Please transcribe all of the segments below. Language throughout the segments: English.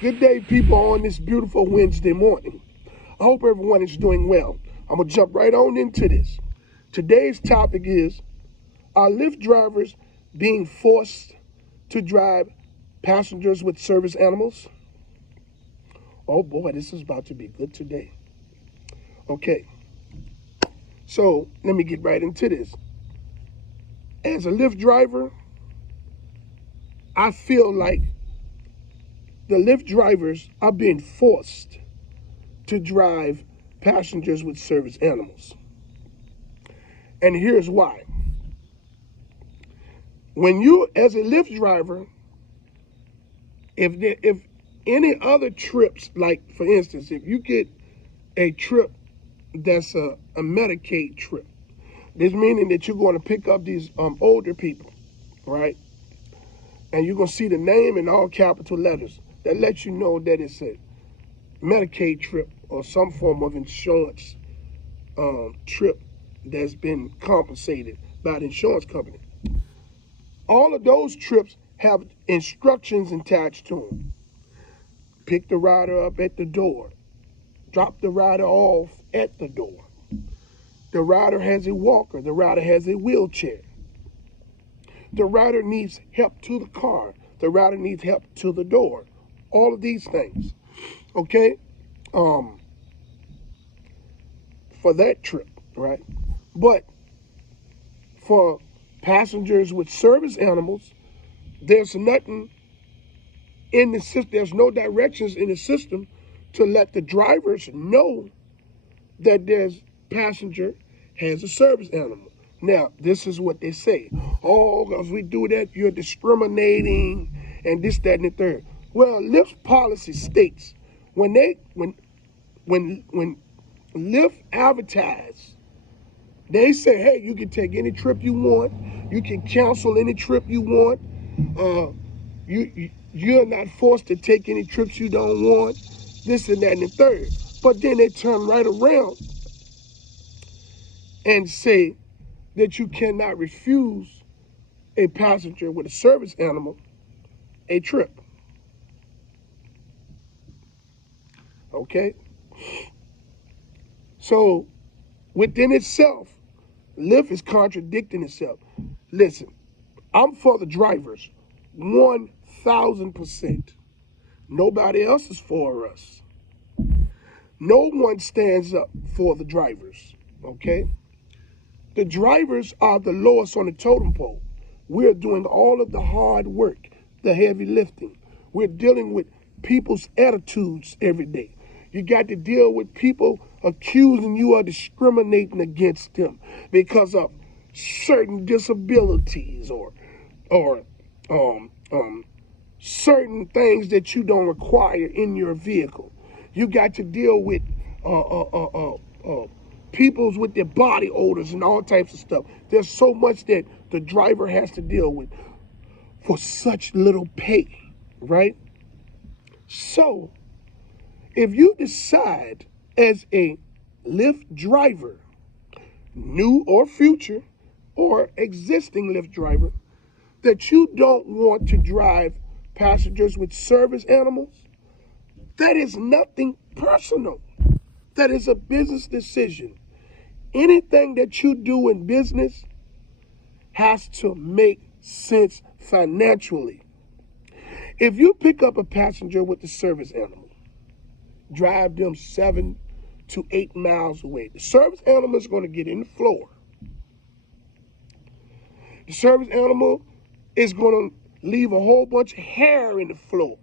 Good day, people, on this beautiful Wednesday morning. I hope everyone is doing well. I'm going to jump right on into this. Today's topic is, are Lyft drivers being forced to drive passengers with service animals? Oh boy, this is about to be good today. Okay, so let me get right into this. As a Lyft driver, I feel like the Lyft drivers are being forced to drive passengers with service animals. And here's why. When you, as a Lyft driver, if any other trips, like for instance, if you get a trip that's a Medicaid trip, this meaning that you're going to pick up these older people, right? And you're going to see the name in all capital letters that lets you know that it's a Medicaid trip or some form of insurance trip that's been compensated by the insurance company. All of those trips have instructions attached to them. Pick the rider up at the door. Drop the rider off at the door. The rider has a walker. The rider has a wheelchair. The rider needs help to the car. The rider needs help to the door. All of these things, okay? For that trip, right? But for passengers with service animals, there's nothing in the system, there's no directions in the system to let the drivers know that there's passenger has a service animal. Now, this is what they say. Oh, because we do that, you're discriminating and this, that, and the third. Well, Lyft's policy states when Lyft advertise, they say, hey, you can take any trip you want. You can cancel any trip you want. You're not forced to take any trips you don't want. This and that and the third. But then they turn right around and say that you cannot refuse a passenger with a service animal a trip. Okay? So, within itself, Lyft is contradicting itself. Listen, I'm for the drivers, 1,000%. Nobody else is for us. No one stands up for the drivers, okay? The drivers are the lowest on the totem pole. We're doing all of the hard work, the heavy lifting. We're dealing with people's attitudes every day. You got to deal with people accusing you of discriminating against them because of certain disabilities or certain things that you don't require in your vehicle. You got to deal with peoples with their body odors and all types of stuff. There's so much that the driver has to deal with for such little pay, right? So, if you decide as a Lyft driver, new or future, or existing Lyft driver, that you don't want to drive passengers with service animals, that is nothing personal. That is a business decision. Anything that you do in business has to make sense financially. If you pick up a passenger with a service animal, drive them 7 to 8 miles away, the service animal is going to get in the floor. The service animal is going to leave a whole bunch of hair in the floor.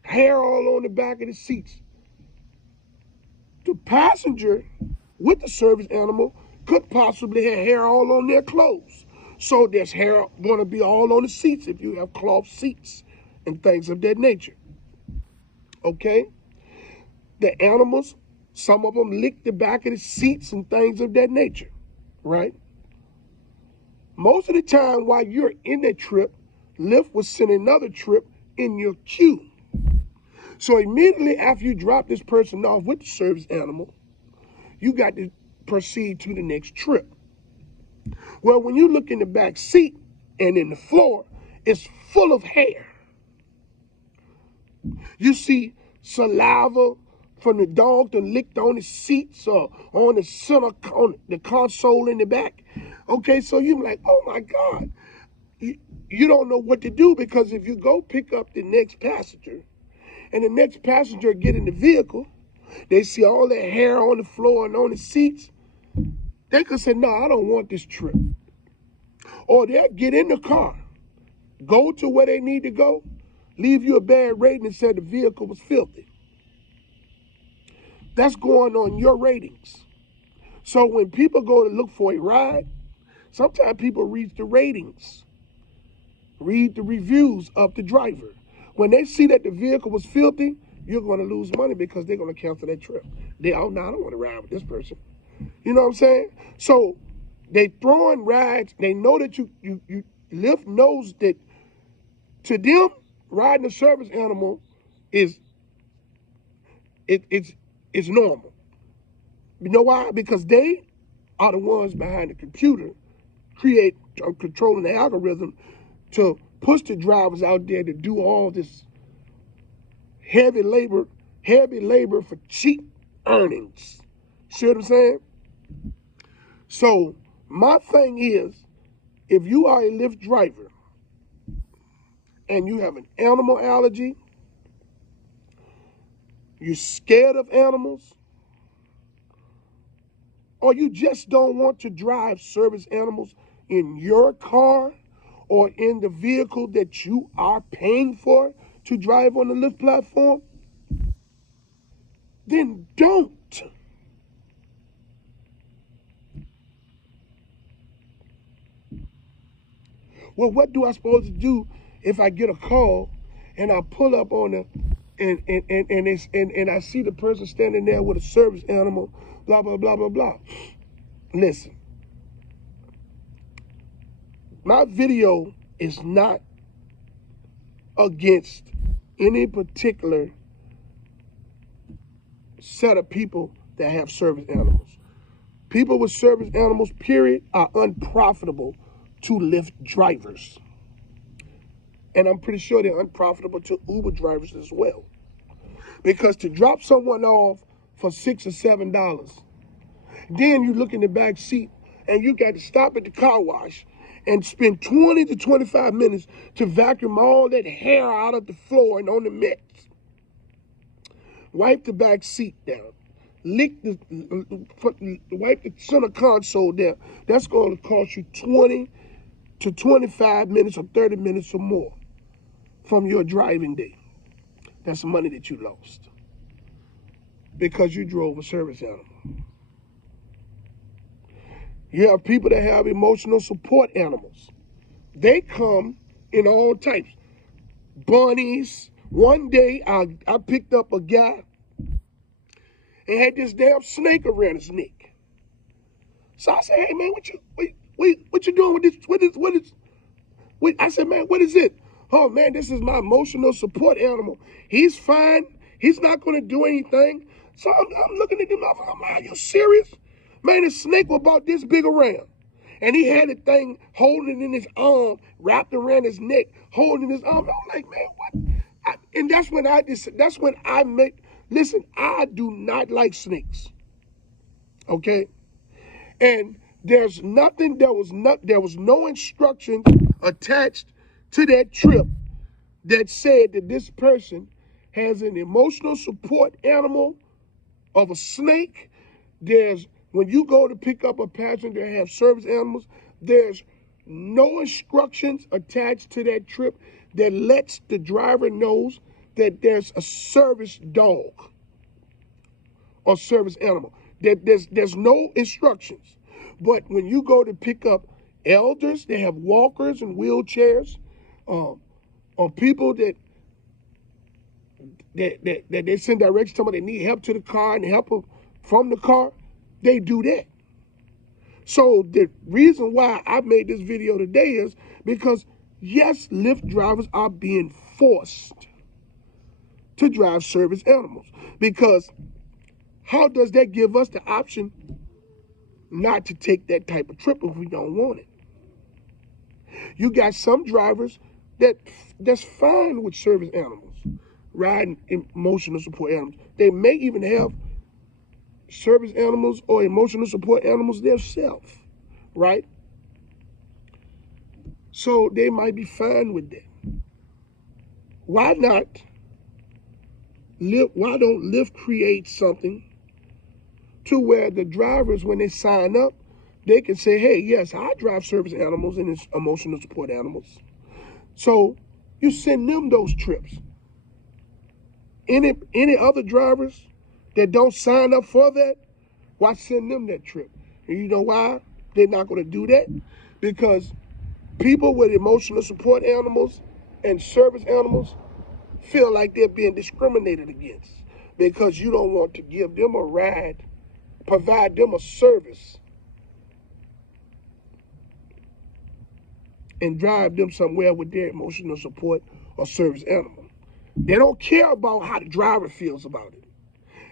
Hair all on the back of the seats. The passenger with the service animal could possibly have hair all on their clothes. So there's hair going to be all on the seats if you have cloth seats and things of that nature. Okay? The animals, some of them lick the back of the seats and things of that nature, right? Most of the time while you're in that trip, Lyft will send another trip in your queue. So immediately after you drop this person off with the service animal, you got to proceed to the next trip. Well, when you look in the back seat and in the floor, it's full of hair. You see saliva from the dog that licked on the seats or on the center, on the console in the back. Okay, so you're like, oh my God. You don't know what to do, because if you go pick up the next passenger and the next passenger get in the vehicle, they see all that hair on the floor and on the seats, they could say, no, I don't want this trip. Or they'll get in the car, go to where they need to go, leave you a bad rating and say the vehicle was filthy. That's going on your ratings. So when people go to look for a ride, sometimes people read the ratings, read the reviews of the driver. When they see that the vehicle was filthy, you're going to lose money because they're going to cancel that trip. I don't want to ride with this person. You know what I'm saying? So they throw in rides. They know that you Lyft knows that to them, riding a service animal is it's normal. You know why? Because they are the ones behind the computer, controlling the algorithm to push the drivers out there to do all this heavy labor for cheap earnings. See what I'm saying? So my thing is, if you are a Lyft driver and you have an animal allergy, you're scared of animals, or you just don't want to drive service animals in your car or in the vehicle that you are paying for to drive on the Lyft platform, then don't. Well, what do I supposed to do if I get a call and I pull up on the and I see the person standing there with a service animal, blah blah blah blah blah. Listen, my video is not against any particular set of people that have service animals. People with service animals, period, are unprofitable to Lyft drivers. And I'm pretty sure they're unprofitable to Uber drivers as well. Because to drop someone off for $6 or $7, then you look in the back seat and you got to stop at the car wash and spend 20 to 25 minutes to vacuum all that hair out of the floor and on the mats. Wipe the back seat down. Wipe the center console down. That's going to cost you 20 to 25 minutes or 30 minutes or more from your driving day. That's money that you lost because you drove a service animal. You have people that have emotional support animals. They come in all types. Bunnies. One day I picked up a guy and had this damn snake around his neck. So I said, hey man, what you doing with this? I said, man, what is it? Oh man, this is my emotional support animal. He's fine. He's not going to do anything. So I'm looking at him. I'm like, are you serious? Man, the snake was about this big around. And he had the thing holding it in his arm, wrapped around his neck, holding his arm. I'm like, man, what? And that's when listen, I do not like snakes. Okay? And there was no instructions attached to that trip that said that this person has an emotional support animal of a snake. When you go to pick up a passenger and have service animals, there's no instructions attached to that trip that lets the driver knows that there's a service dog or service animal. There's no instructions. But when you go to pick up elders, they have walkers and wheelchairs, or people that they send directions to someone that need help to the car and help them from the car, they do that. So the reason why I made this video today is because, yes, Lyft drivers are being forced to drive service animals. Because how does that give us the option not to take that type of trip if we don't want it? You got some drivers that's fine with service animals, riding emotional support animals. They may even have service animals or emotional support animals themselves, right? So they might be fine with that. Why not why don't Lyft create something to where the drivers, when they sign up, they can say, hey, yes, I drive service animals and it's emotional support animals. So you send them those trips. Any other drivers that don't sign up for that, why send them that trip? And you know why they're not going to do that? Because people with emotional support animals and service animals feel like they're being discriminated against because you don't want to give them a ride, provide them a service, and drive them somewhere with their emotional support or service animal. They don't care about how the driver feels about it.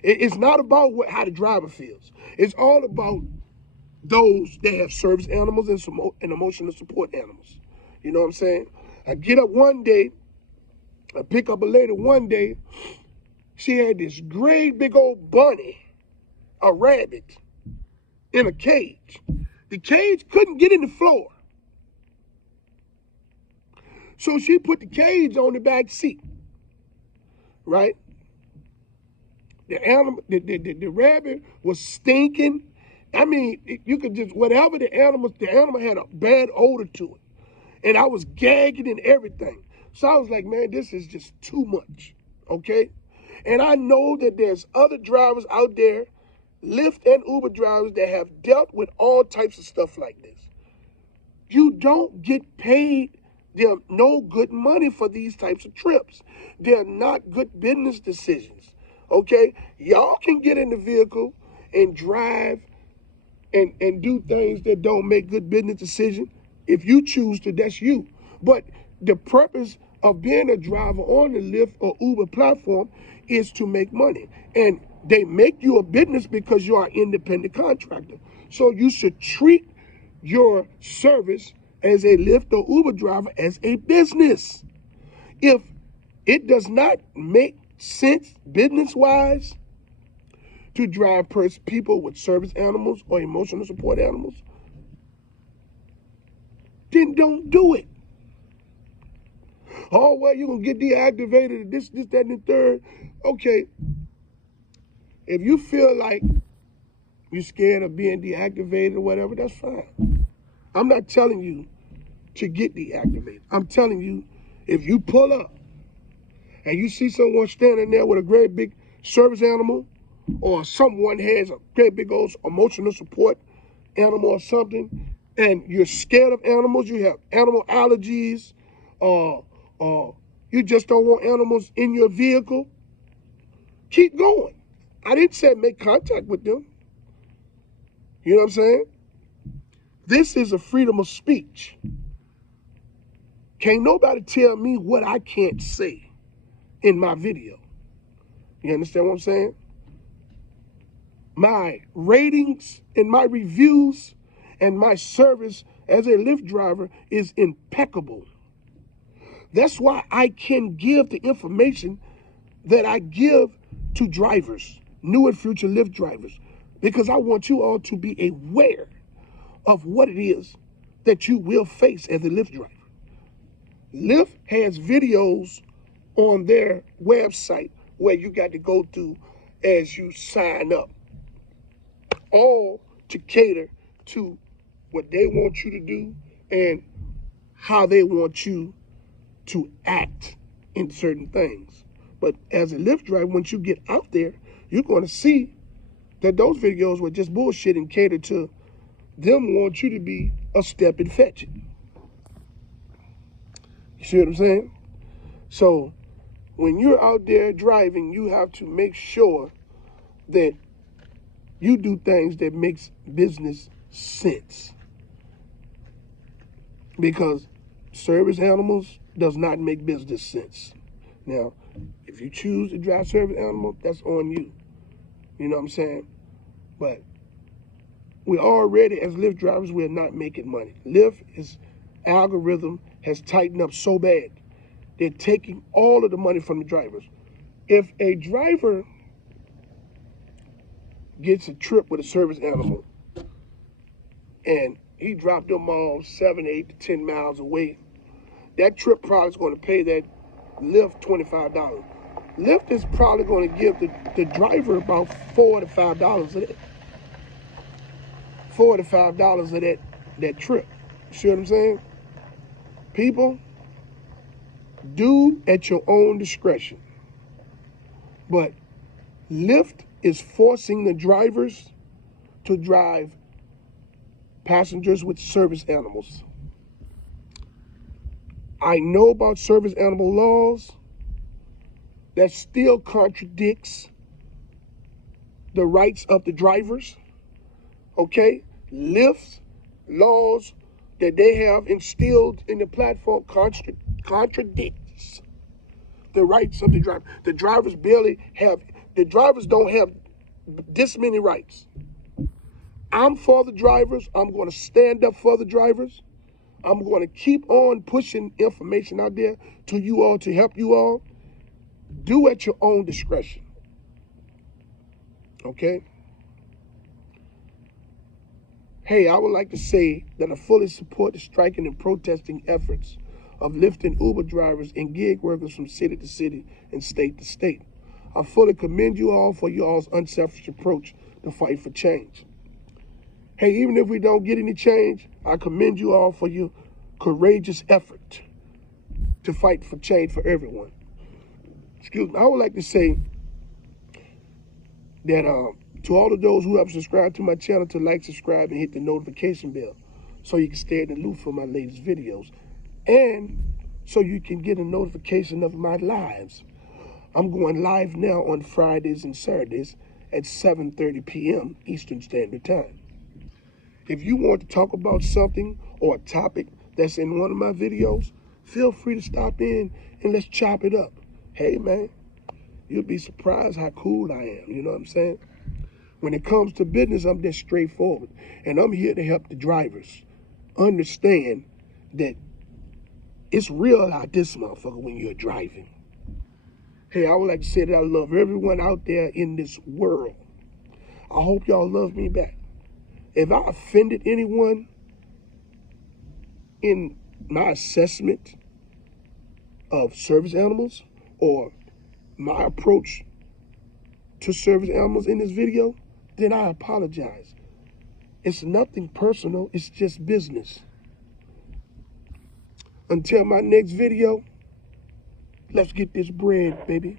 It's not about how the driver feels. It's all about those that have service animals and emotional support animals. You know what I'm saying? I get up one day, I pick up a lady one day, she had this great big old bunny, a rabbit, in a cage. The cage couldn't get in the floor. So she put the cage on the back seat, right? The rabbit was stinking. I mean, you could just, whatever the animal had a bad odor to it. And I was gagging and everything. So I was like, man, this is just too much, okay? And I know that there's other drivers out there, Lyft and Uber drivers, that have dealt with all types of stuff like this. You don't get paid no good money for these types of trips. They're not good business decisions, okay? Y'all can get in the vehicle and drive and do things that don't make good business decisions. If you choose to, that's you. But the purpose of being a driver on the Lyft or Uber platform is to make money. And they make you a business because you are an independent contractor. So you should treat your service as a Lyft or Uber driver as a business. If it does not make sense business-wise to drive people with service animals or emotional support animals, then don't do it. Oh, well, you're going to get deactivated, this, that, and the third. Okay, if you feel like you're scared of being deactivated or whatever, that's fine. I'm not telling you to get deactivated. I'm telling you, if you pull up and you see someone standing there with a great big service animal, or someone has a great big old emotional support animal or something, and you're scared of animals, you have animal allergies, you just don't want animals in your vehicle, keep going. I didn't say make contact with them. You know what I'm saying? This is a freedom of speech. Can't nobody tell me what I can't say in my video. You understand what I'm saying? My ratings and my reviews and my service as a Lyft driver is impeccable. That's why I can give the information that I give to drivers, new and future Lyft drivers, because I want you all to be aware of what it is that you will face as a Lyft driver. Lyft has videos on their website where you got to go through as you sign up, all to cater to what they want you to do and how they want you to act in certain things. But as a Lyft driver, once you get out there, you're going to see that those videos were just bullshit and catered to them want you to be a step and fetch it. You see what I'm saying? So when you're out there driving, you have to make sure that you do things that makes business sense. Because service animals does not make business sense. Now, if you choose to drive service animal, that's on you. You know what I'm saying? But we already, as Lyft drivers, we're not making money. Lyft's algorithm has tightened up so bad. They're taking all of the money from the drivers. If a driver gets a trip with a service animal and he dropped them all 7, 8 to 10 miles away, that trip probably is going to pay that Lyft $25. Lyft is probably going to give the driver about $4 to $5 of that. $4 to $5 of that trip. See what I'm saying? People, do at your own discretion. But Lyft is forcing the drivers to drive passengers with service animals. I know about service animal laws. That still contradicts the rights of the drivers. Okay? Lyft's laws that they have instilled in the platform contradicts the rights of the driver. The drivers don't have this many rights. I'm for the drivers. I'm going to stand up for the drivers. I'm going to keep on pushing information out there to you all to help you all. Do at your own discretion. Okay? Hey, I would like to say that I fully support the striking and protesting efforts of Lyft and Uber drivers and gig workers from city to city and state to state. I fully commend you all for y'all's unselfish approach to fight for change. Hey, even if we don't get any change, I commend you all for your courageous effort to fight for change for everyone. Excuse me. I would like to say that to all of those who have subscribed to my channel, to like, subscribe, and hit the notification bell so you can stay in the loop for my latest videos and so you can get a notification of my lives. I'm going live now on Fridays and Saturdays at 7:30 p.m. Eastern Standard Time. If you want to talk about something or a topic that's in one of my videos, feel free to stop in and let's chop it up. Hey, man, you'll be surprised how cool I am. You know what I'm saying? When it comes to business, I'm just straightforward. And I'm here to help the drivers understand that it's real out this motherfucker when you're driving. Hey, I would like to say that I love everyone out there in this world. I hope y'all love me back. If I offended anyone in my assessment of service animals or my approach to service animals in this video, then I apologize. It's nothing personal, it's just business. Until my next video, let's get this bread, baby.